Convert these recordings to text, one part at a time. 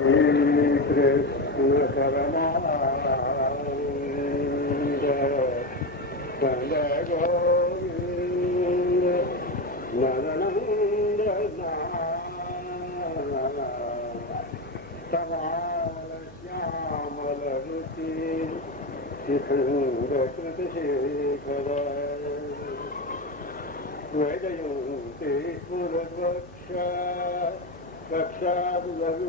कृष्ण परमानंद कंद गोविंद नरनंद समाल श्यामल रुचि शिखंड कृत शेखर वैजयन्ति पुरवक्ष कक्षाविरोत्तमा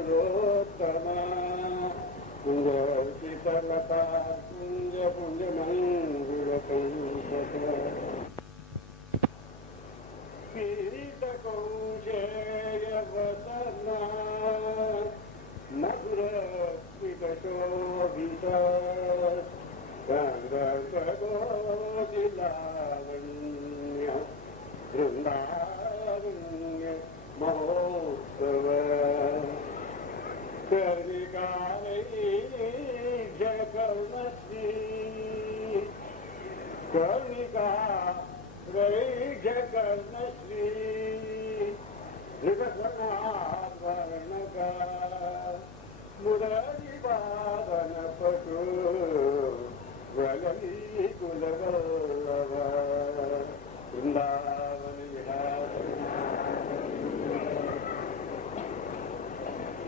कुंजलता कुंज पुण्यमंगुरकंसक पीतकौशेयवसना मधुरस्मितशोभित गङ्गगोदिलावण्य वृन्दारण्य महोत्सव कर्णिकाश्री कर्णिका कर्णश्री मृगसनावर्णका मुरलीवादन पटु वलली कुलवल्लभ वृंदावन विहार।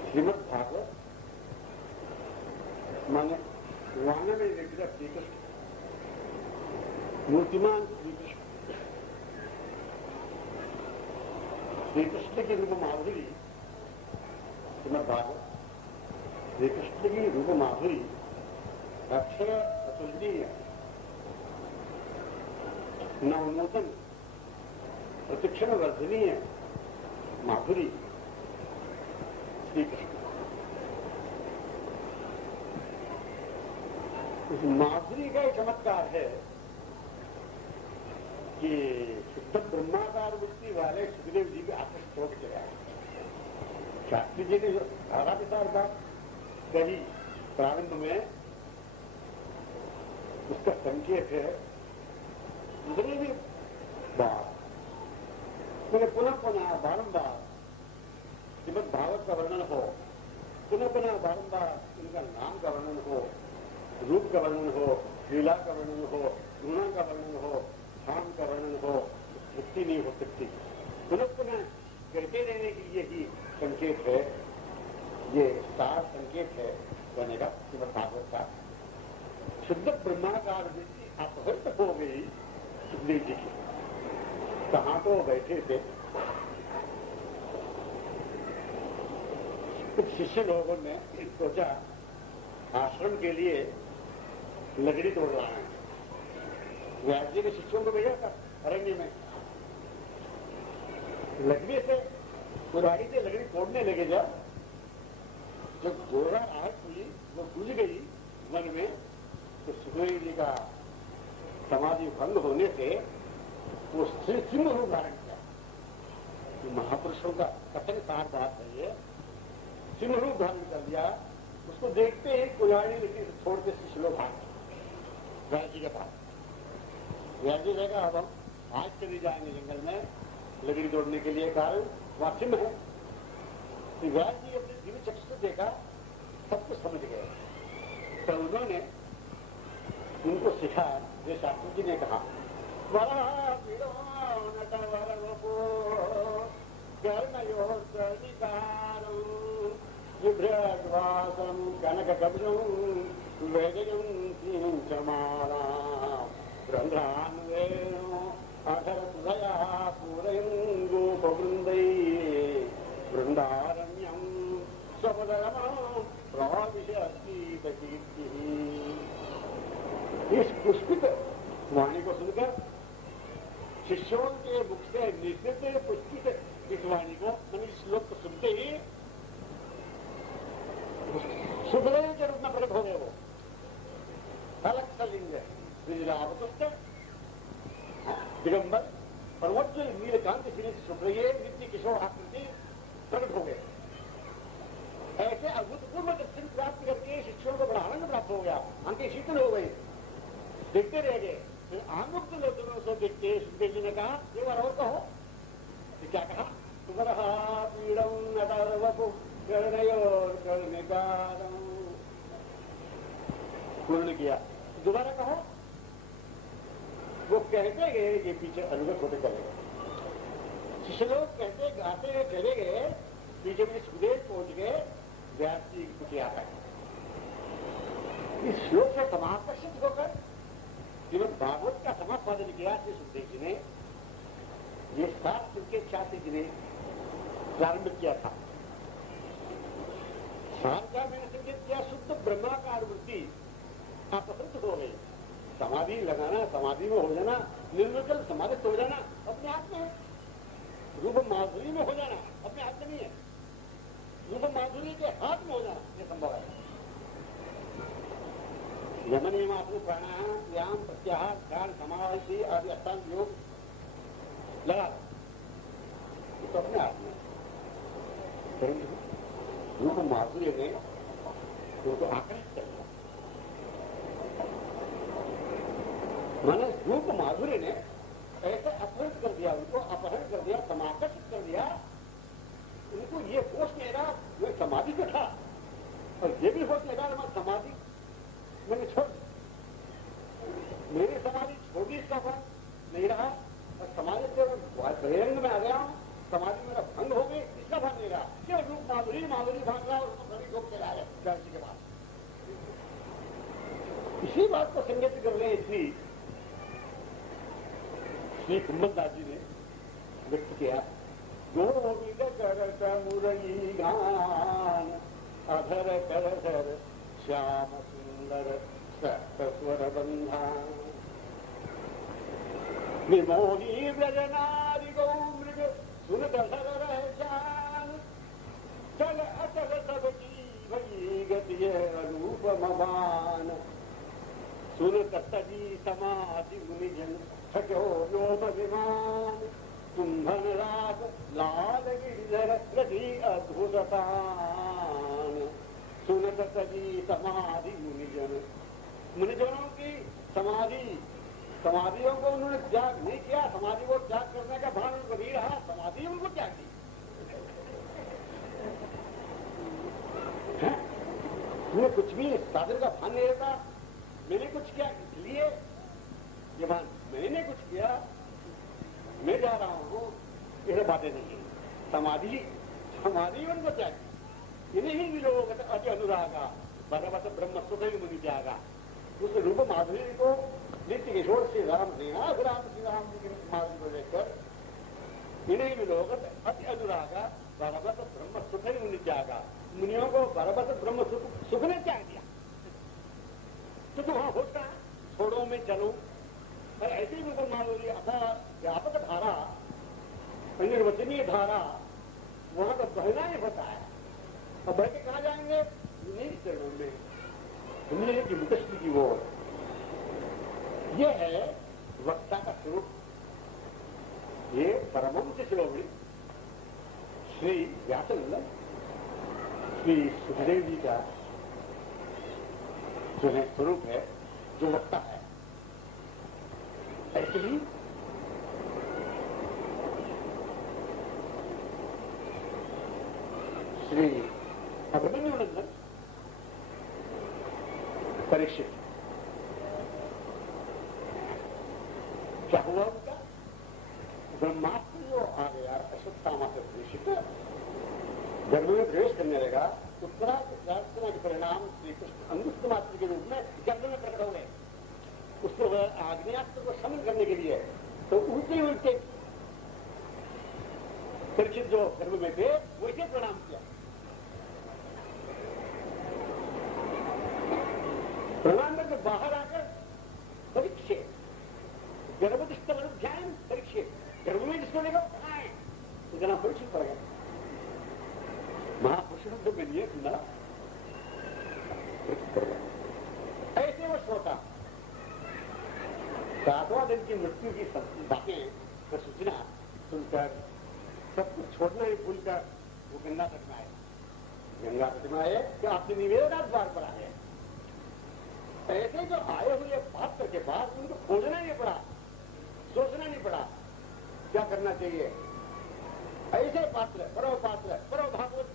श्रीमद् भागवत माने वानर में विग्रह श्री कृष्ण, मूर्तिमान श्री कृष्ण, श्री कृष्ण की रूप माधुरी। श्रीमद् भागवत श्री कृष्ण की रूप माधुरी अक्षय अतुलनीय नवनूतन प्रतिक्षण वर्धनीय माधुरी श्री कृष्ण। उस माधुरी का एक चमत्कार है कि शुद्ध ब्रह्माकार वृत्ति वाले सुखदेव जी के आकृष्ट होकर चले आए। शास्त्री जी ने जो धारा के साथ बात कही प्रारंभ में, उसका संकेत है दूसरी भी बात। मैंने पुनः पुनः बारंबार श्रीमद् भागवत का वर्णन हो, पुनः पुनः बारंबार इनका नाम का वर्णन हो, रूप का वर्णन हो, लीला का वर्णन हो, गुणों का वर्णन हो, धाम का वर्णन हो, मुक्ति नहीं हो सकती। पुनः पुनः करते रहने के लिए ही संकेत है, ये सार संकेत है कहने का श्रीमद् भागवत का। शुद्ध ब्रह्माकार वृत्ति अपहृत हो गई सुखदेव जी की। कहां तो बैठे थे, कुछ शिष्य लोगों ने सोचा आश्रम के लिए लकड़ी तोड़ रहा है। व्यास जी के शिष्यों को भेजा था अरण्य में, लकड़ी से कुल्हाड़ी से लकड़ी तोड़ने लगे। जब जोरा आहट हुई, वो बुझ गई मन में, तो सुखदेव जी का समाधि भंग होने से वो सिंह रूप धारण किया। महापुरुषों का कथन सार बात है ये, सिंह रूप धारण कर दिया। उसको देखते ही कुल्हाड़ी लेके छोड़ के शिष्य लोग भाग व्यास जी के पास। व्यास जी ने कहा अब हम आज चले जाएंगे जंगल में लकड़ी तोड़ने के लिए, कारण वहां सिंह है। तो व्यास जी अपने दिव्य चक्षु से देखा, सब कुछ समझ गए। तो उन्होंने उनको सिखाया जो शास्त्री जी ने कहा, कनक कब्जम वैजयंतीं चमाला ब्रह्मान्वेनो अधर सुधया पूरयन् गोपवृन्दै वृंदारण्यम स्वपदगमं प्रभाविषीर्तिः। इस पुष्पित वाणी को सुनकर शिष्यों के मुख से निश्चित पुष्पित इस वाणी को, मैंने इस श्लोक को सुनते ही सुखदेव के रूप में प्रकट हो गए। वो अलग लिंग विजलावतुष्ट दिगंबर पर्वत नीलकांत श्री सुप्रिय नित्य किशोर आकृति प्रकट हो गए। ऐसे अभूतपूर्व दर्शन प्राप्त करके शिष्यों को बड़ा आनंद प्राप्त हो गया, आंखें शीतल हो गई, देखते रह गए। फिर आमुक्त लोगों को देखते सुखदेव जी ने कहा एक बार और कहो। तो क्या कहा, सुबह पीड़म नटवपु कर्णयोर कर्णे तुमने किया, दोबारा कहो। वो कहते गए, ये पीछे अनुगत होते चले गए। शिष्य लोग कहते गाते हुए चले गए, पीछे में सुदेश पहुंच गए, व्यास जी की कुटिया पर। इस श्लोक से समाकर्षित होकर श्रीमद् भागवत का समापादन किया श्री सुखदेव जी ने। ये 7 के शास्त्री जी ने प्रारंभ किया था। सार का मैंने संकेत किया, शुद्ध ब्रह्माकार वृत्ति अपहृत हो गई। समाधि लगाना, समाधि में हो जाना, निर्विकल्प समाधि हो जाना अपने आप में है। रूप माधुरी में हो जाना अपने हाथ में नहीं है। रूप माधुरी के हाथ में हो जाना यह संभव है। यमन नियमासन, प्राणायाम, व्यायाम, प्रत्याहार, ध्यान, समाधि आदि अष्टांग योग लगा तो अपने आप में, परंतु रूप माधुर्य ने उनको आकर्षित कर दिया। माने रूप माधुर्य ने ऐसे अपहृत कर दिया, उनको अपहरण कर दिया, समाकर्षित कर दिया। उनको ये होश नहीं रहा मैं समाधि का था, और ये भी होश नहीं रहा मैं समाधि मैंने छोड़, मेरी समाधि छोड़ी, इसका फल नहीं रहा, और समाधि से बहिरंग में आ गया हूं, समाधि मेरा भंग हो गई, इसका फल नहीं रहा। क्यों रूप माधुरी माधुरी भाग रहा और उसको सभी लोग चला रहे व्यास जी के बाद। इसी बात को संगत कर रहे हैं श्री कुंभदास जी ने व्यक्त किया। गोविंद करत मुरली गान, अधर कर धर श्याम सुंदर स्वर बंधान, विमोही ब्रज नारी गौ मृग सुनत धर रह जान, चल अचल सब जीव गति रूप मवान, सुनत तजी समाधि मुनिजन छठो व्योम विमान, कुंभन राग लाल गिरिधर रति अद्भुततान, सुनत तजी समाधि मुनिजन। मुनिजनों की समाधि, समाधियों को उन्होंने त्याग नहीं किया, समाधि को त्याग करने का भान उनको नहीं रहा, समाधि उनको त्याग दी। उन्हें कुछ भी साधन का भान नहीं रहता। मैंने कुछ किया इसलिए ये भान, मैंने कुछ किया, मैं जा रहा हूं, यह बातें नहीं। समाधि समाधि उनको त्याग दी। इन्हीं भी लोगों का अति अनुरागा भगवत ब्रह्म सुख मुनि त्यागा। उस रूप माधुरी को नित्य किशोर श्री राम जी की माधुरी को लेकर इन्हीं भी लोग अति अनुरागा भगवत ब्रह्म सुख मुनि त्यागा। मुनियों को भगवत ब्रह्म सुख ने त्याग दिया। तो तुम वहां होता छोड़ो में चलो, ऐसी भी रूप माधुरी अथा व्यापक धारा, निर्वचनीय धारा, वहां तो बहना ही होता है। अब बह के कहा जाएंगे नहीं चरणों में, हमने की मुकस्ती की वो। ये है वक्ता का स्वरूप। ये परमहंस शिरोमणि श्री व्यासनंद श्री सुखदेव जी का जो है स्वरूप है, जो वक्ता है। ऐसे ही श्री अभिमन्यु नंदन परीक्षित, क्या हुआ उनका? ब्रह्मास्त्र जो आ गया अश्वत्थामा से परीक्षित गर्भ में प्रवेश करने लगा। उत्तरार्चना के परिणाम श्री कृष्ण अंगुष्ठ मात्र के रूप में गर्भ में प्रकट हो गए। उसको आग्नेयास्त्र को शमन करने के लिए तो उल्टे उल्टे परीक्षित जो गर्भ में थे वैसे प्रणाम किया। प्रणाम करके बाहर आकर परीक्षे गर्भस्थ ध्यान परीक्षे, गर्भ में जिसको लेगा बनाए तो जना परीक्षित पड़ गया। महापुरुषों को मिलिए सुना ऐसे वो श्रोता 7वां दिन की मृत्यु की बातें का सूचना सुनकर सब कुछ छोड़ना ही भूलकर वो गंगा तट में आए। गंगा तट में आए कि आपसे निवेदन द्वार पर आए। ऐसे जो आए हुए पात्र के बाद उनको खोजना नहीं पड़ा, सोचना नहीं पड़ा क्या करना चाहिए। ऐसे पात्र परव भागवत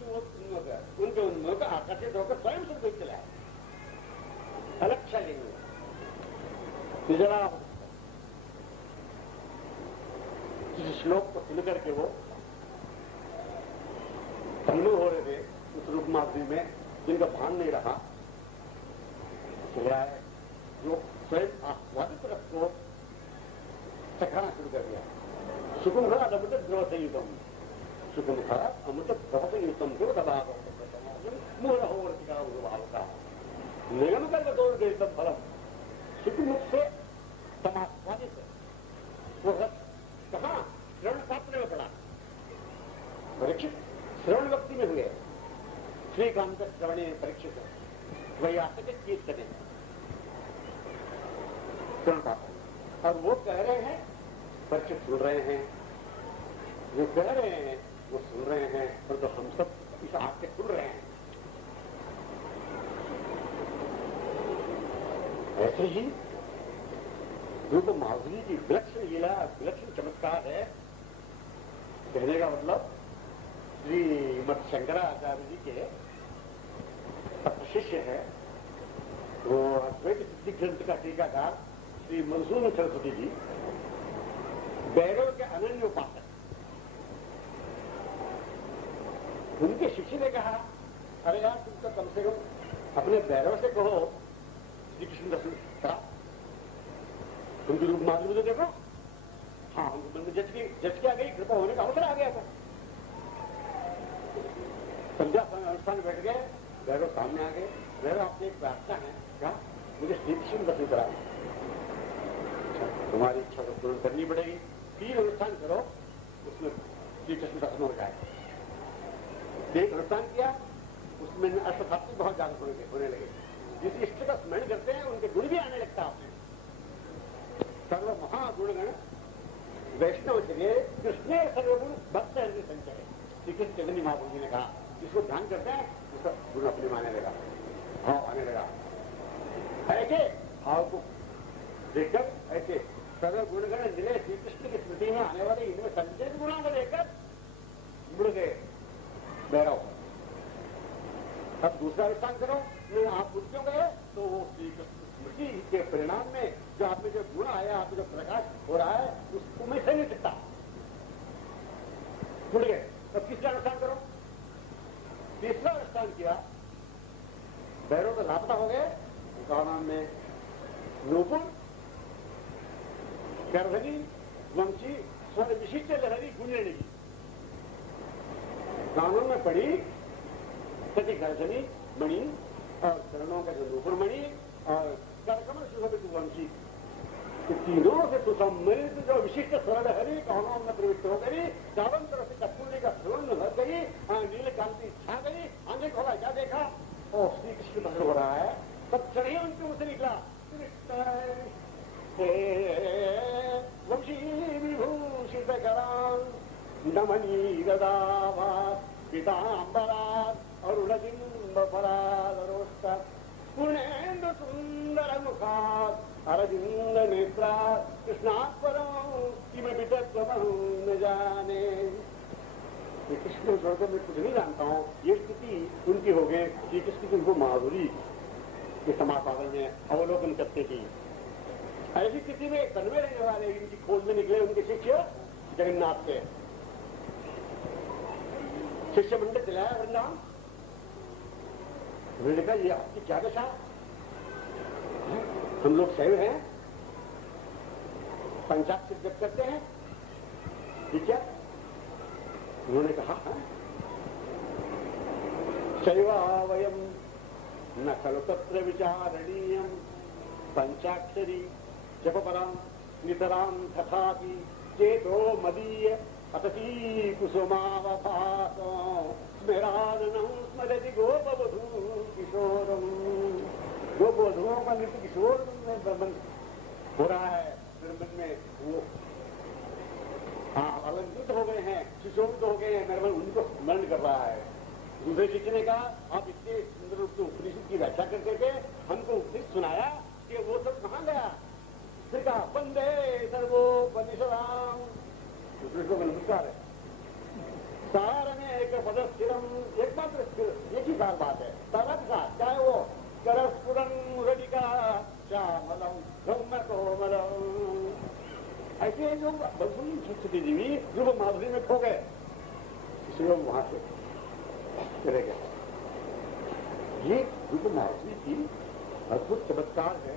उनके उन्मुख आकर्षित होकर स्वयं से चलाए। अलग लेंगे जरा किसी श्लोक को सुनकर के वो तन्मय हो रहे थे उस रूप माधुरी में, जिनका भान नहीं रहा, जो स्वयं आस्वादित रस को चखाना शुरू कर दिया। सुकुम खरा अमृत द्रव संयुतम, सुकुम खरा अमृत द्रव संयुतम जो दबाव मूल होगा भाव का निगम कर दो तब फलम सुखमुख से समास्वादित वो रस कहा श्रवण शास्त्र में पड़ा, परीक्षित श्रवण व्यक्ति में हुए, श्रीकांत श्रवणे परीक्षित वही आसक चीज करें श्रवण शास्त्र। और वो कह रहे हैं, परीक्षित सुन रहे हैं, जो कह रहे हैं वो सुन रहे हैं, और तो हम सब इस आग से सुन रहे हैं। ऐसे ही रूप माधुरी की विलक्षण लीला, विलक्षण चमत्कार है। कहने का मतलब श्रीमद शंकराचार्य जी के शिष्य है, वो अद्वैत सिद्धि ग्रंथ का टीकाकार श्री मंसूर सरस्वती जी, बैरव के अनन्य उपासक। उनके शिष्य ने कहा, अरे यार तुम तो कम से कम अपने बैरव से कहो श्री कृष्ण दर्शन करा, उनकी रूप माधुरी तो देखो। हाँ, उनको मन में जच के आ गई, कृपा होने का अवसर आ गया था। संध्या अनुष्ठान बैठ गए, भैरव सामने आ गए। भैरव आपसे एक प्रार्थना है, क्या? मुझे श्री कृष्ण दर्शन करा। तुम्हारी इच्छा को पूर्ण करनी पड़ेगी, 3 अनुष्ठान करो, उसमें श्री कृष्ण दर्शन हो जाए। एक अनुष्ठान किया, उसमें अष्टधातु बहुत ज्यादा होने लगे। जिस इष्ट का स्मरण करते हैं उनके गुण भी आने लगता है। सर्व महागुणगण वैष्णव चले कृष्ण सर्वगुण भक्त हृदय संचय, श्री कृष्ण चैतन्य महाप्रभु जी ने कहा, जिसको ध्यान करते हैं उसका गुण अपने माने लगा, भाव आने लगा। ऐसे भाव को देखकर ऐसे सर्व गुणगण जिले श्री कृष्ण की स्मृति में आने वाले इनमें संचित गुणों को देखकर मुड़ गए भैरव। अब दूसरा अनुष्ठान करो, आप बुद्ध क्यों गए? तो वो श्री कृष्ण स्मृति के परिणाम में जो आप में जो गुण आया, आप में जो प्रकाश हो रहा है, उसको मैं सही नहीं सकता, मुड़ गए। अब तीसरा अनुष्ठान करो। तीसरा अनुष्ठान किया, भैरव तो लापता हो गए। उनका नाम में नूपुर, गर्भनी, वंशी, स्वर विशिष्ट लहरी गूंजने लगी। कानों में पड़ी सती गर्जनी मणि और चरणों का जो नूपुर मणि और करकमल सुशोभित वंशी, तीनों से सुसम्मिलित जो विशिष्ट स्वर लहरी कानों में प्रविष्ट हो गई, चारों तरफ से कपूरी का सुगंध भर गई, नील कांति छा गई। आंखें खोला, क्या देखा? और श्री कृष्ण भजन हो रहा है। तब चढ़ी उनके मुंह से निकला, वंशी विभूषित करां नमनी गदावा पीतांबरात् अरुणबिंब फलादरोष्ट पूर्णेन्दु सुंदर मुखात् अरविंद नेत्रात् कृष्णात् परं किमपि तत्त्वमहं न जाने। कृष्ण छोड़कर मैं कुछ नहीं जानता हूँ। ये स्थिति उनकी हो गई। श्री कृष्ण की उनको माधुरी के समापादन में अवलोकन करते थी। ऐसी स्थिति में तन्मय रहने वाले इनकी खोज में निकले उनके शिष्य जगन्नाथ से। शिष्य मंडल चलाया वृंदावन। उन्होंने कहा, ये आपकी क्या दशा? हम लोग शैव हैं, पंचाक्षर जप करते हैं, ये क्या? उन्होंने कहा, शैवा वयम न खलु तत्र विचारणीयम पंचाक्षरी जपपरां नितरां तथापि चेतो मदीय अतसी कुसुमावभासो स्मराननं स्मरति गोपवधू किशोरम। गोपवधुओं का नृत्य किशोर में हो रहा है। मन में वो अलंकृत हो गए हैं, सुशोभित हो गए हैं, मेरे उनको स्मरण कर रहा है। दूसरे शिष्य ने कहा, आप इतने सुंदर रूप से उपनिषद की व्याख्या करते थे, हमको उपनिषद सुनाया कि वो सब कहाँ गया? फिर कहा, वंदे सर्वोपनिषदाम। दूसरे को नमस्कार है। सारमेक पदस्थिरम, एकमात्र स्थिर, एक ही सार बात है। सारा के साथ, चाहे वो करस्फुरं मुरलिका श्यामलम ब्रह्म कोमल माधुरी में खो गए, इसलिए वो वहां से चले गए। ये गुरु माधुरी की अद्भुत चमत्कार है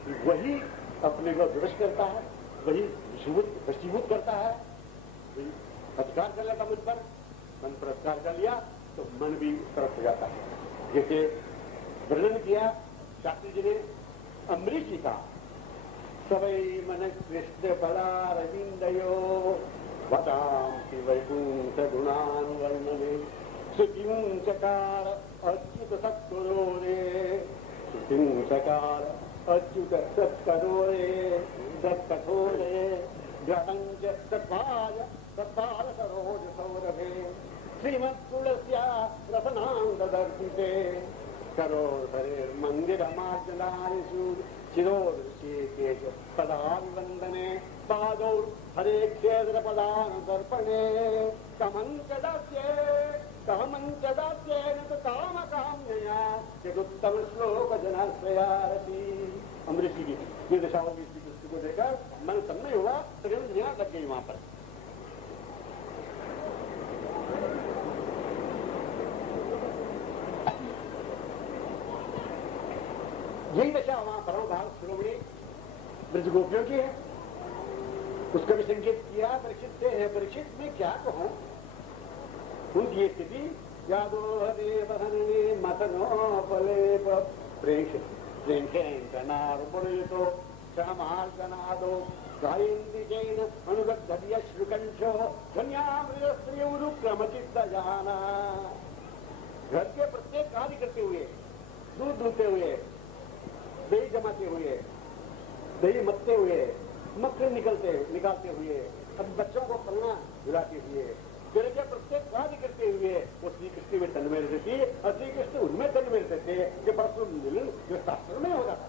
कि वही अपने को विवश करता है, वही वशीभूत करता है, वही अधिकार कर लेता मुझ पर, मन पर अधिकार कर लिया तो मन भी उस तरफ हो जाता है। जैसे वर्णन किया शास्त्री जी ने अम्बरीश जी का, सवई मन कृष्ण बला रविंदयो वदांसि वैकुंठ गुणानुवर्णने श्रुतिं चकार अच्युत सत्करो रे, श्रुतिं चकार अच्युत सत्करो रे, सत्कथो रे ग्रहंच सत्पाय सत्पाल सरोज सौरभे श्रीमत्तुलस्या रसनान्ददर्शिते करोधरे मंदिरमार्जनादिषु चिरोदृश्येकेश पदाभिवन्दने पादौ हरे क्षेत्रपदानुदर्पणे कहमञ्चदास्येन तु कामकाम्यया यदुत्तम श्लोक जनाश्रयारति। अमरीश जी की ये दशा होगी श्री कृष्ण को देखकर मन तन्मय हुआ, तकरीबन दुनिया लग गई वहां पर। यही दशा वहां परम भाग शिरोमणि ब्रज गोपियों की है। उसका भी संकेत किया परीक्षित से है, परीक्षित में क्या कहूं उनकी ये स्थिति, यादो हरे बहने मतनोपलेप प्रेषनारुपरितो क्षणमार्गनादो गायन्ति जैन अनुगद्य श्रुकंशो ध्वन्यामृतस्त्रियुरुक्रमचित्त जाना। घर के प्रत्येक कार्य करते हुए, दूध दूहते हुए, दही जमाते हुए, दही मत्ते हुए, मक्खन निकालते हुए, अब बच्चों को पलना झुलाते हुए, घर के प्रत्येक कार्य करते हुए वो श्री कृष्ण में तन्मय रहते थे और श्री कृष्ण उनमें तन्मय रहते थे कि परसों मिलन जो शास्त्र में हो जाता।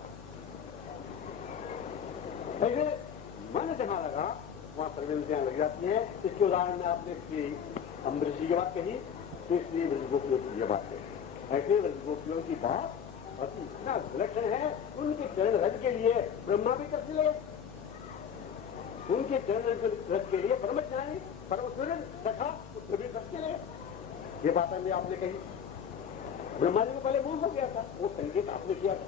ऐसे मन जहां लगा वहां प्रवृत्तियां लग जाती हैं। इसके उदाहरण में आपने श्री अम्बरीश जी की बात कही, तो श्री ब्रजगोपियों की यह बात है। ऐसे ब्रजगोपियों की बात अति इतना विलक्षण है, उनके चरण रज के लिए ब्रह्मा भी कर ले, उनके चरण रज के लिए ब्रह्मज्ञानी परमेश्वर सखा उसको भी कर ले। ये बात हमने आपने कही। ब्रह्मा जी को पहले मोह हो गया था, वो संकेत आपने किया था।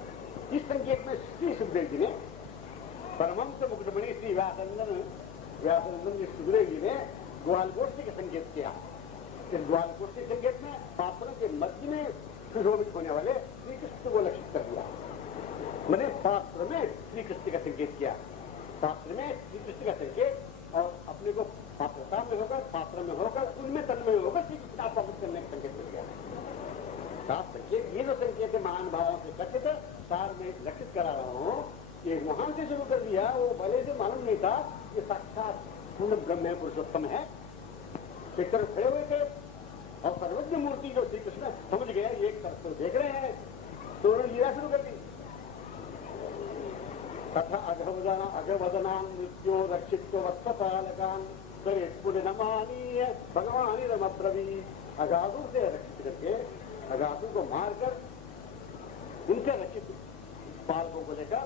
इस संकेत में श्री सुखदेव जी ने परमहंस मुकुटमणि श्री व्यासनंदन जी सुखदेव जी ने ग्वालगोष्ठी का संकेत किया। इस ग्वालगोष्ठी संकेत में पात्रों के मध्य में सुशोभित होने वाले श्री कृष्ण को लक्षित कर दिया। मैंने पात्र में श्री कृष्ण का संकेत किया, पात्र में श्री कृष्ण का संकेत और अपने को पात्रता में होकर, पात्र में होकर, उनमें तन्मय होकर श्री कृष्ण आप प्रकट करने का संकेत मिल गया। सात संकेत, ये जो संकेत है महान भावों से कथित सार में लक्षित करा रहा हूं कि वहां से शुरू कर दिया। वो भले से मालूम नहीं था कि साक्षात पूर्ण ब्रह्म पुरुषोत्तम है। एक तरफ खड़े हुए थे और सर्वज्ञ मूर्ति जो श्री कृष्ण समझ गए एक तरफ तो देख रहे हैं, तो उन्होंने लीला शुरू कर दी। तथा अघवदनान मृत्यो रक्षित्व वत्सपालकान पुण्यमानीय भगवान रमब्रवी। अगाधु से रक्षित करके, अगाधु को मारकर उनसे रक्षित बालकों को लेकर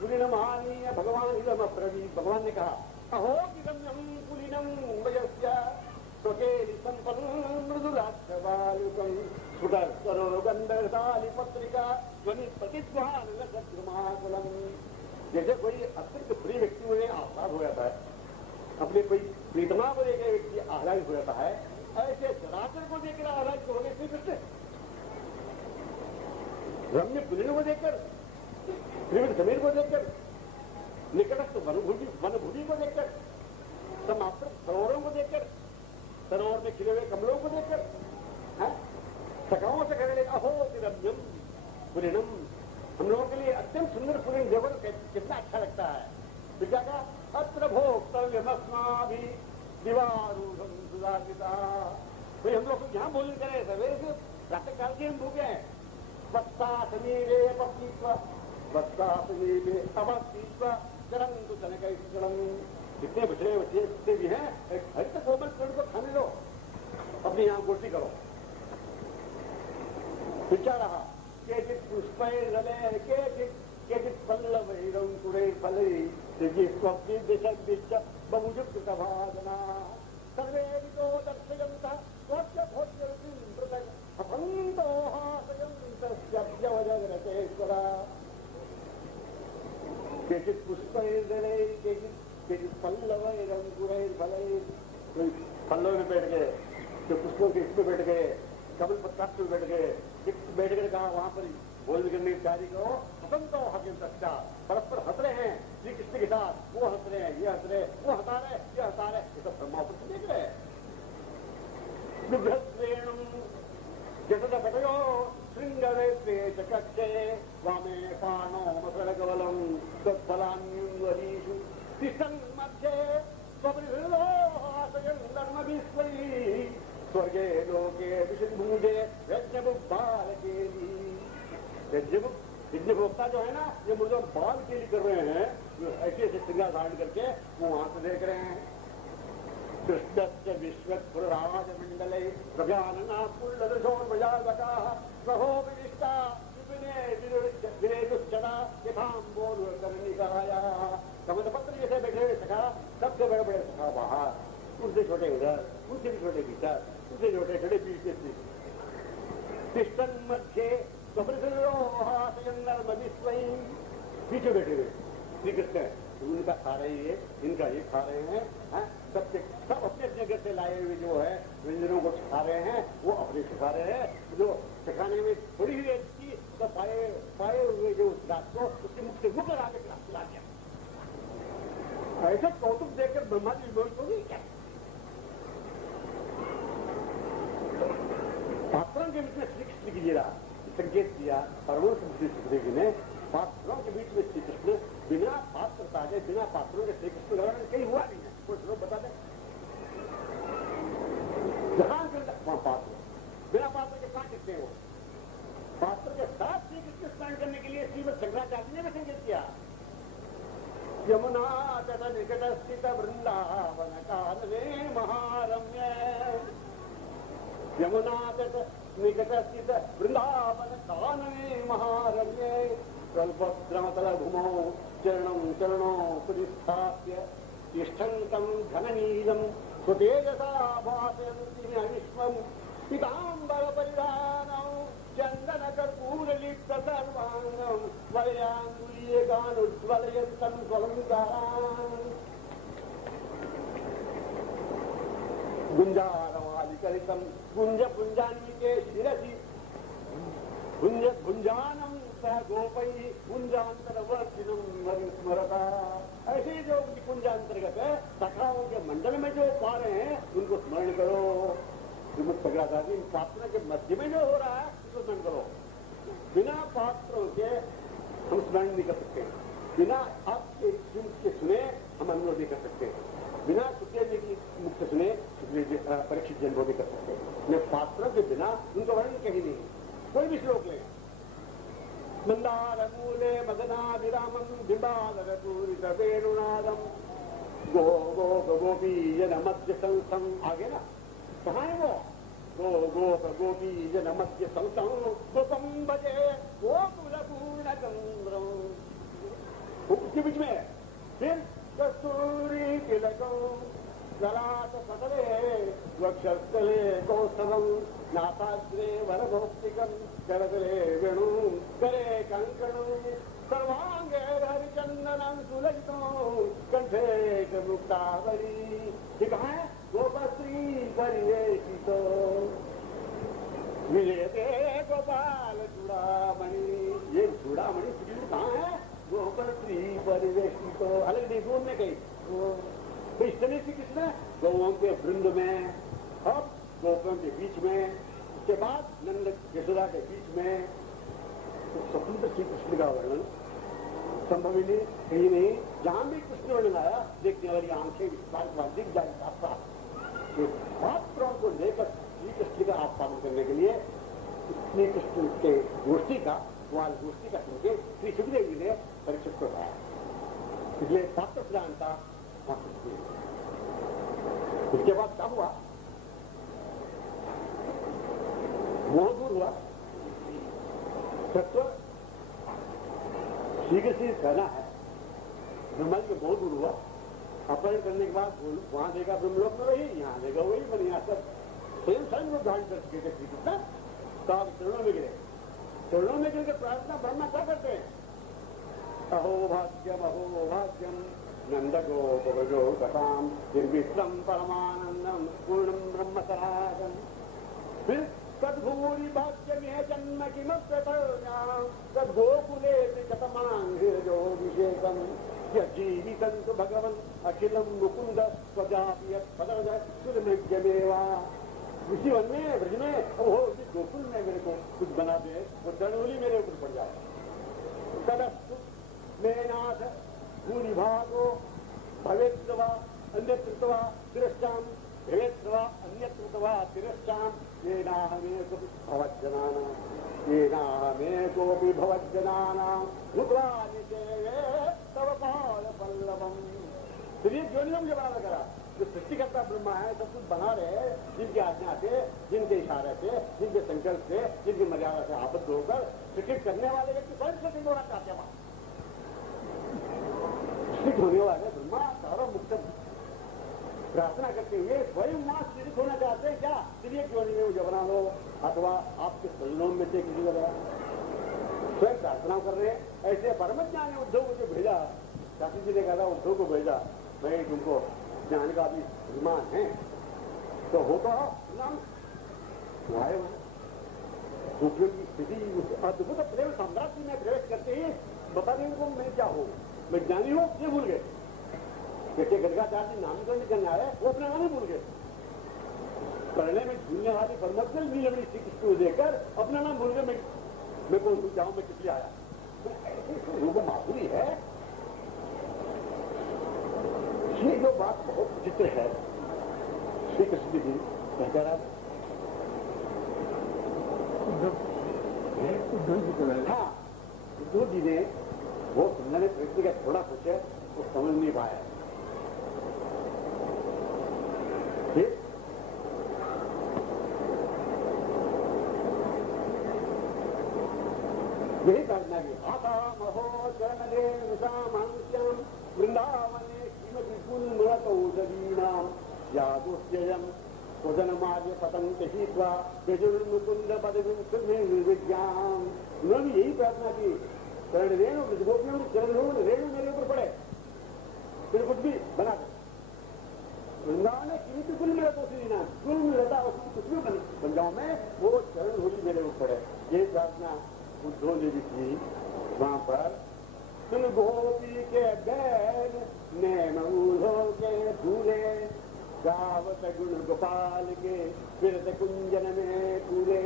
पुण्यमानीय भगवान रमब्रवी। भगवान ने कहा अहो किरम्यम पुलिनम वयस्या स्वकेलि संपन्न मृदुलाक्षवालुकम सुडर करो गंधर्ताली पत्रिका ध्वनि प्रतिध्वान लसद्रुमाकुलम। जैसे कोई अत्यंत प्रिय व्यक्ति मुझे आह्लाद हो जाता है, अपने कोई प्रीतमा को देखे व्यक्ति आह्लादित हो जाता है, ऐसे चराचर को देखकर आह्लादित हो गए श्री कृष्ण। रम्य पुलिन को देखकर, त्रिविध समीर को देखकर, निकटस्थ वनभूमि को देखकर, समाप्त सरोवरों को देखकर, सरोवर में खिले हुए कमलों को देखकर, सखाओं से कहने लगा अहो रम्यम पुलिनम। हम लोगों के लिए अत्यंत सुंदर पुलिन देखो कितना अच्छा लगता है। फिर क्या कहा अत्र भोक्तव्यमस्माभि दिवारूढ़ं सुधारिता। भाई हम लोग को यहाँ भोजन करें, सवेरे से प्रातः काल के हम भूखे हैं। वत्सा समीरे पत्नीत्व वत्सा समीरे अवस्थित्व चरंतु चनकैश्वरम। जितने बछड़े बच्चे जितने भी हैं हर तक कोमल पेड़ को खाने लो, अपनी यहाँ गोष्ठी करो। फिर क्या रहा केचित पुष्पैर्गले केचित पल्लवैरंकुरे फलै स्वप्नि दिश बहुजुक्त भाजना सर्वे विदो दर्शयन्तः स्वस्य भोज्यरूपीं पृथक् अभन्तो हासयन्तस्यव्यवजगरतेश्वरा केचित् पुष्पैर्दलैः केचित् पल्लवैरङ्कुरैर्फलैः पल्लव में बैठ गए तो पुष्पों के इसमें बैठ गए कमल पत्ता पे बैठ गए बैठ कर कहा वहां पर बोल करने की तैयारी करो हसंतो हकिम सच्चा परस्पर हंस रहे हैं श्री कृष्ण के साथ वो हंस रहे हैं ये हंस रहे वो हंसा रहे ये हंसा रहे ये सब ब्रह्मा पर देख रहे हैं जैसे पटयो श्रृंगरे कक्षे वामे पाणो मकरकवलम तत्फलान्युरीषु तिष्ठन् मध्ये स्वर्गे लोके विषुभुजे यज्ञभोक्ता जो है ना ये मुझे बाल के लिए कर रहे हैं ऐसे ऐसे श्रृंगार धारण करके वो वहां से देख रहे हैं कृष्णस्य विश्वराज मंडले प्रज्ञानना कुल्लदृशोर्मजागता सहो विनिष्टा विनेदुश्चना यथाम्बोरुकर्णिकाया कमलपत्र जैसे बैठे हुए सखा सबसे बड़े बड़े सखा बाहर उनसे छोटे उधर उनसे भी छोटे भीतर उनसे छोटे छोटे बीच के तिष्ठन् मध्ये पीछे बैठे हुए श्री कृष्ण उनका खा रहे हैं इनका ये खा रहे हैं सब अपने जगह से लाए हुए जो है व्यंजनों को सिखा रहे हैं वो अपने सिखा रहे हैं जो सिखाने में थोड़ी हुई अच्छी तो पाए हुए जो दांत को उसके मुख से मुख लगा के खिला दिया ऐसे कौतुक देखकर ब्रह्मा जी विमोहित हो गई क्या पात्रों के बीच में श्री कृष्ण की लीला संकेत किया परमों श्री कृष्ण ने पात्रों के बीच में श्री कृष्ण बिना पात्रता के बिना पात्रों के श्री कृष्ण वर्णन कहीं हुआ नहीं है कुछ लोग बता दें जहां पात्र बिना पात्र के कहां टिकते हैं वो पात्र के साथ श्री कृष्ण स्मरण करने के लिए श्रीमद शंकराचार्य ने भी संकेत किया यमुना तथा निकट स्थित वृंदावन कानने महारम्य यमुना तथा निकट स्थित वृंदावन कानने महारम्य कल्पद्रमतल भूमौ चरणं चरणो प्रतिस्थाप्य तिष्ठन्तं घननीलं स्वतेजसा भासयन्ति विश्वं पीताम्बर परिधानं चन्दन कर्पूरलिप्त सर्वाङ्गं वलयाङ्गुलीयगानुज्ज्वलयन्तं स्वलङ्कारान् गुञ्जारवालिकलितं गुञ्जपुञ्जान्विते शिरसि भुंजानम सह गोपई पुंजांतरवर्तिनम स्मरता ऐसे जो निकुंज अंतर्गत है सखाओं के मंडल में जो पा रहे हैं उनको स्मरण करो श्रीमद शंकराचार्य इन पात्रों के मध्य में जो हो रहा है उसको स्मरण करो बिना पात्रों के हम स्मरण नहीं कर सकते बिना आपके मुख के सुने हम अनुभव नहीं कर सकते बिना सुखदेव जी की मुख से सुने परीक्षित जी अनुभव नहीं कर सकते पात्रों के बिना उनको वर्णन कहीं नहीं कोई भी श्लोक ले मंदार मूले मदना विरामं बिंबादर पूरित वेणुनादम गो गो गोपी जन मध्य संसम आगे ना कहाँ है वो गो गो गोपी जन मध्य संसम गोपम भजे गोकुल पूर्ण चंद्रम उसके बीच में फिर कस्तूरी तिलकम गलात पतले वक्षस्थले कौस्तभम नासाग्रे वरभौक्तिकं करतले वेणु करे कंकणं सर्वांगे हरिचंदनं सुललितं कंठे मुक्तावली ठीक है गोपश्री परिवेशितो विजयते गोपाल चूड़ामणि ये चूड़ामणि श्री कहाँ है गोपश्री परिवेशितो अलग देखो में गई तो इस तरह से किसने गौओं के वृंद में अब गोपों के बीच में उसके बाद नंद यशोदा के बीच में तो स्वतंत्र श्री कृष्ण का वर्णन संभव ही नहीं कहीं नहीं जहां भी कृष्ण वर्णन आया देखने वाली आंखें विस्तार दिख जाए पात्रों को लेकर श्री कृष्ण का आस्वादन करने के लिए श्री कृष्ण के गोष्ठी का वाल गोष्ठी का सुनके श्री सुखदेव जी ने परीक्षित को बताया इसलिए पात्र प्रदान का उसके बाद क्या हुआ मोह दूर हुआ सत्व श्री कृष्ण कहना है ब्रह्मा जी को मोह दूर हुआ अपहरण करने के बाद वहां देखा ब्रह्मलोक में वही, यहाँ देखा वही, पर यहाँ सब स्वयं स्वयं रूप धारण कर चुके थे श्री कृष्ण। तो आप चरणों में गिरे, चरणों में गिर के प्रार्थना ब्रह्मा क्या करते हैं? अहो भाग्यम नंद गोपगो कथाम निर्विश्रम परमानंदम पूर्णम ब्रह्म सनातन। फिर तद्भूरि भाग्य में जन्म किमत्याम तद्गोकुले कतमांगोभिषेकम जीवितं तो भगवन् अखिलम मुकुंद स्वजापीय पदमेवा। इसी वन में ब्रज में वो गोकुल में मेरे को कुछ बना दे, वो तणोली मेरे ऊपर पड़ जाए। तदस्तु मेनाथ भूरि भागो भवेत्वा अन्यत्रवा तिरश्चाम भवेत्वा अन्यत्रवा तिरश्चाम ये नामे कोपि भवज्जनाना ये नामे कोपि भवज्जनाना भूत्वा निषेवे तव पाद पल्लवम। फिर ये ज्योनियों में बना करा, जो सृष्टिकर्ता ब्रह्मा है सब कुछ बना रहे, जिनकी आज्ञा से, जिनके इशारे से, जिनके संकल्प से, जिनकी मर्यादा से आबद्ध होकर सृष्टि करने वाले व्यक्ति स्वयं सृष्टि होना चाहते हैं। सृष्टि होने वाले ब्रह्मा सारा मुक्त प्रार्थना करते हुए स्वयं वहां स्थित होना चाहते हैं। क्या सिर्फ ज्योनि में मुझे बना लो, अथवा आपके सजनों में से किसी का स्वयं प्रार्थना कर रहे हैं। ऐसे परम ज्ञानी उद्धव को जो भेजा, शास्त्री जी ने कहा उद्धव को भेजा, मैं तुमको ज्ञान का भी अभिमान है तो हो तो नाम आए वहां की स्थिति अद्भुत प्रेम साम्राज्य में प्रवेश करते ही बता दें उनको मैं क्या हूं, मैं ज्ञानी हूं, ये भूल गए। जैसे गर्गाचार्य नामकरण करने आए वो अपना नाम ही भूल गए। पढ़ने में झूलने वाली परमक्कल नीलमणि श्री कृष्ण को देखकर अपना नाम भूल गए। मैं कौन हूं, जाऊं, मैं किस लिए आया। लोगों को माधुरी है। ये जो बात बहुत विचित्र है, श्री कृष्ण जी कहकर हाँ उद्धव जी ने वो सुनने प्रश्न का थोड़ा सोचे वो समझ नहीं पाया। यही प्रार्थना की आता महो चरणरे विषामांस्याम वृंदावने श्रीमती कुंभरतौषधीनाम यादुष्ययम स्वजनमार्य पतंग हित्वा यजुर्मुकुंद पदविज्ञान। उन्होंने यही प्रार्थना की चरण रेणु ब्रजगोपियों चरण रेणु मेरे ऊपर पड़े, फिर कुछ भी बना दे। वृंदावन में किसी कुल मेरा तो नाम कुल मिलता कुछ भी बन जाऊं मैं, वो चरण होली मेरे ऊपर है। ये प्रार्थना उद्धव ने भी की वहां पर। सुन गोपी के बैल नैन ऊधो के झूले गावत गुण गोपाल के फिरत कुंजन में पूरे।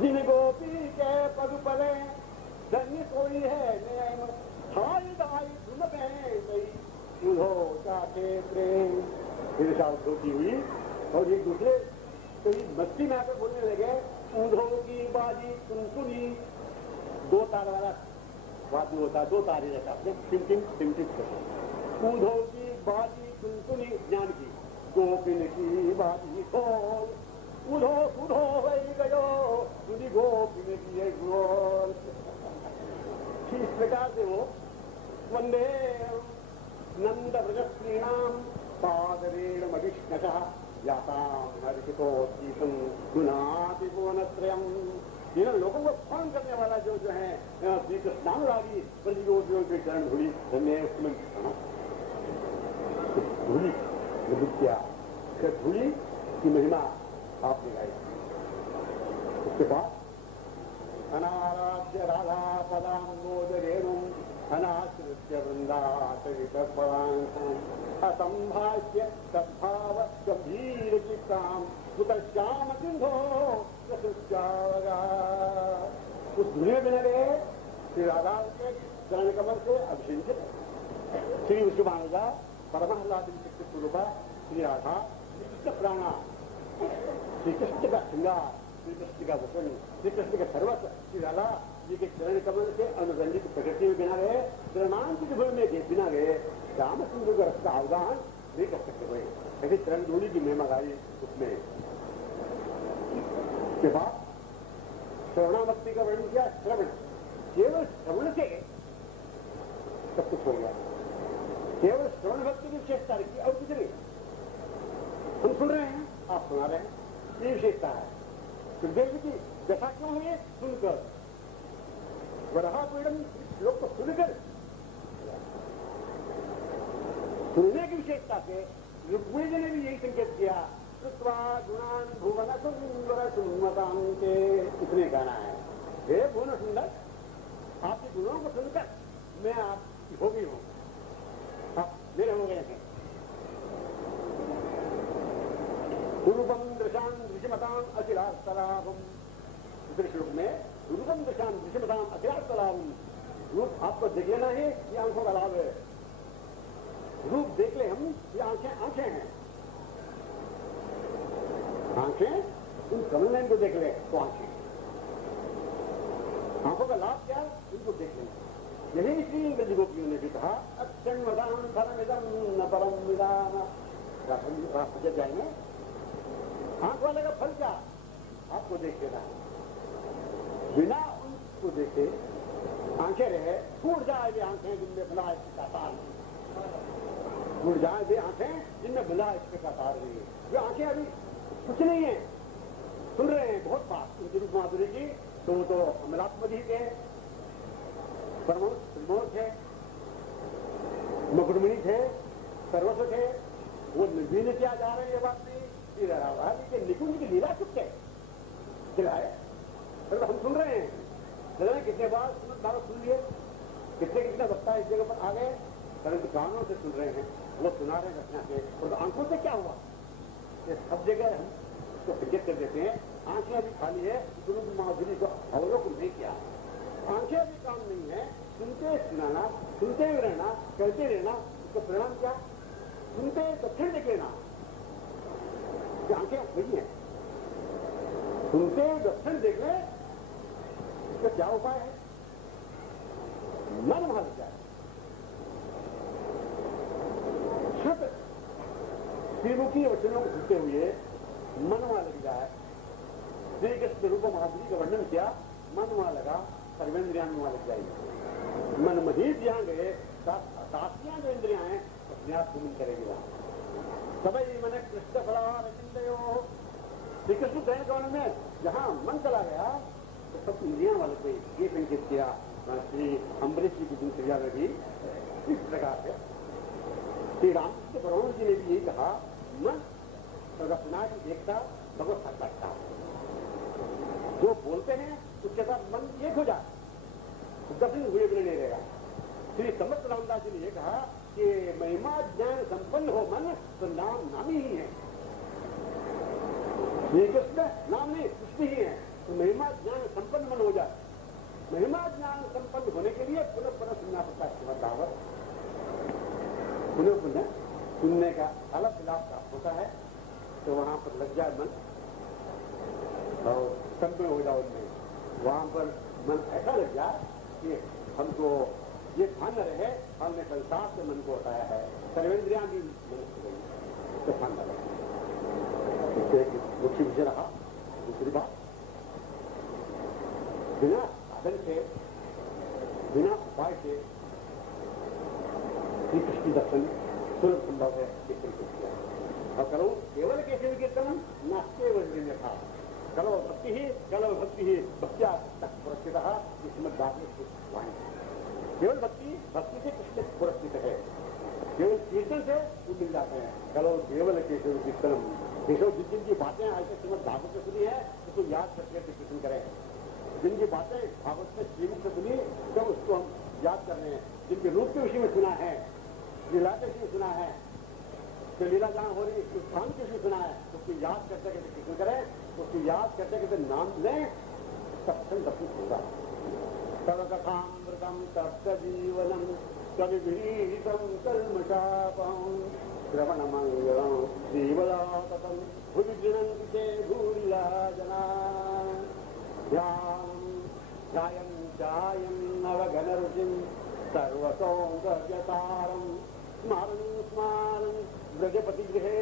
जिन गोपी के पग पले धन्य कोई है नैन हाई दाई धुन गई उधो चाहे प्रेम। फिर साथ होती हुई और एक दूसरे कहीं मस्ती में आकर बोलने लगे ऊधो की बाजी सुनसुनी। दो तार वाला वाद्य होता, दो तारे रहता, टिम टिम टिम टिम करते। ऊधो की बाजी सुनसुनी ज्ञान की, गोपिन की बाजी खोल उधो उधो वही गयो तुझी गोपिन की गोल। इस प्रकार से वो वंदे नंद व्रजस्त्रीणाम पादरेण मविष्णतः याताम हर्षितोत्तीसं गुणातिपूर्णत्रयम्। इन लोगों को फोन करने वाला जो है श्री कृष्णानुरागी ब्रजगोपियों के चरण धूली धन्य उसमें धूली विद्या धूली की महिमा आपने गाई। उसके बाद अनाराध्य राधा पदाम्बोदरेणु अनाश्रित्य वृंदाचरितपदांसम् असंभाष्य तद्भाव गंभीर चित्ताम कुतश्याम सिंधो प्रसुच्चावगा। उस धुएं में लगे श्री राधा के चरण कमल से अभिषेचित श्री विश्वमानुजा परमहलादी शक्ति स्वरूपा श्री राधा श्री कृष्ण प्राणा श्री कृष्ण का श्रृंगार श्री कृष्ण का वचन श्री कृष्ण का सर्वस्व श्री राधा जी के चरण कमल से अनुरंजित प्रकृति में बिना गए चरणांकित भूमि में बिना गए राम सिंधु का रस का अवगाहन नहीं कर सकते हुए ऐसे चरण धूलि की महिमा गाई उसमें। के बाद श्रवणामक्ति का वर्णन किया। श्रवण केवल श्रवण से सब कुछ हो गया। केवल श्रवण भक्ति की विशेषता रखी और कुछ नहीं। हम सुन रहे हैं, आप सुना रहे हैं, ये विशेषता है। सुखदेव जी की दशा क्यों हुई? सुनकर। वराह पीड़न श्लोक को सुनकर, सुनने की विशेषता से रुक्मिणी जी ने भी यही संकेत किया, कृत्वा गुणान भुवन सुंदर सुमतांते। इतने गाना है, हे भुवन सुंदर, आपके गुणों को सुनकर मैं आपकी हो गई हूं, आप मेरे हो गए हैं। रूपम दृशान दृश्यमताम अखिलास्तलाभम, दूसरे श्लोक में रूपम दृशान दृश्यमताम अखिलास्तलाभम, रूप आपको देख लेना है, ये आंखों का लाभ है। रूप देख ले हम, ये आंखें हैं, आंखें उन कमल को देख ले तो आंखें, आंखों का लाभ क्या? उनको देख लेना। यही श्री ब्रज गोपियों ने भी कहा, अक्षण वदान परमिदम न परम विदान। राष्ट्र जाएंगे, आंख वाले का फल क्या? आपको देख लेना है। बिना उनको देखे आंखें रहे, टूट जाए वे आंखें जिनमें भला इसका तार नहीं, टूट जाए वे आंखें जिनमें भला इसका तार नहीं है। वे आंखें अभी कुछ नहीं है, सुन रहे हैं बहुत बात उनकी रूप माधुरी की, तो वो तो अमलात्मधी थे, प्रमोद थे, मुकुटमणि थे, सर्वस्व थे। वो निर्भीन किया जा रहे हैं, ये बात नहीं कि निकुंज की लीला चुप है दिलाए, तो हम सुन रहे हैं। कितने बार सुन लिए, कितने वक्ता इस जगह पर आ गए, परंतु कानों से सुन रहे हैं, वो सुना रहे हैं घटना से, और आंखों से क्या हुआ? ये सब जगह हम उसको संकेत कर देते हैं। आंखें अभी खाली है, गुरु माधुरी को अवलोकन नहीं किया, आंखें अभी काम नहीं है, सुनते सुनाना, सुनते हुए रहना, कहते रहना, उसको परिणाम क्या? सुनते दक्षिण देख लेना, आंखें वही है, सुनते दक्षिण देख ले, इसका क्या उपाय है? मन वहां लग जाए, शुद्ध श्रीमुखी वचनों को सुनते हुए मन वहां लग जाए। श्री कृष्ण रूप माधुरी का वर्णन किया, मन वहां लगा, सर्वेंद्रियां वहां लग जाएगी। मन महीज जहां गए, साथियां जो इंद्रियां हैं अपने आप घूमन करेगी वहां। सबई मन कृष्ण फला रचिंदयो, श्री कृष्ण दयन काल में जहां मन चला गया तो सब इंद्रियां वाले को ये संकेत किया। श्री अम्बरीश जी की दिनचर्या में भी इस प्रकार से श्री रामकृष्ण परमहंस जी ने भी यही कहा, मन रचना की एकता भगवत साथ लगता है। जो बोलते हैं उसके साथ मन एक हो जाए, दर्शन हुए बिना नहीं रहेगा। श्री समर्थ रामदास जी ने यह कहा कि महिमा ज्ञान संपन्न हो मन तो नाम ही है। श्री कृष्ण नाम नहीं, कुछ ही है, तो महिमा ज्ञान संपन्न मन हो जाए। महिमा ज्ञान संपन्न होने के लिए पुनः पुनः सुनना पड़ता है श्रीमद्भागवत, पुनः पुनः सुनने का अलग लाभ प्राप्त होता है। तो वहां पर लग जाए मन और संपन्न हो जाए उनमें, वहां पर मन ऐसा लग जाए कि हमको ये ध्यान रहे, हमने संसार से मन को हटाया है, सर्वेंद्रियां भी मन हो गई, तो ध्यान रहे। इससे एक मुख्य विषय रहा। दूसरी बात, बिना साधन से, बिना उपाय से श्री कृष्ण दर्शन सुलभ संभव है। और करो केवल केशव कीर्तन नास्ते वज्र था, कलो भक्ति ही भक्त्या तक पुरस्कृत श्रीमद्भागवत वाणी। केवल भक्ति से कृष्ण पुरस्कृत है, केवल कीर्तन से वो मिल जाते हैं। कलो केवल केशव कीर्तनम, केशव जिनकी बातें आज तक श्रीमद्भागवत में सुनी है उसको याद करके कीर्तन करें। जिनकी बातें भागवत में श्रीमुख से सुनी तो उसको हम याद कर रहे हैं। जिनके रूप के विषय में सुना है, लीला के विषय में सुना है, तो लीला जहां हो रही उस स्थान के विषय सुना है, उसको याद करते करते कीर्तन करें, उसको याद करते करते नाम लें, सत्संग दर्शन होगा। सर्वकथामृतम तप्त जीवनम कविभीषम कल्मषापम श्रवणमंगलम श्रीवदातम भुविगृह्णन्ति भूरिया जना। ध्यायं नवघनरुचिं सर्वसौन्दर्यतारं स्मारन् ब्रजपतिगृहे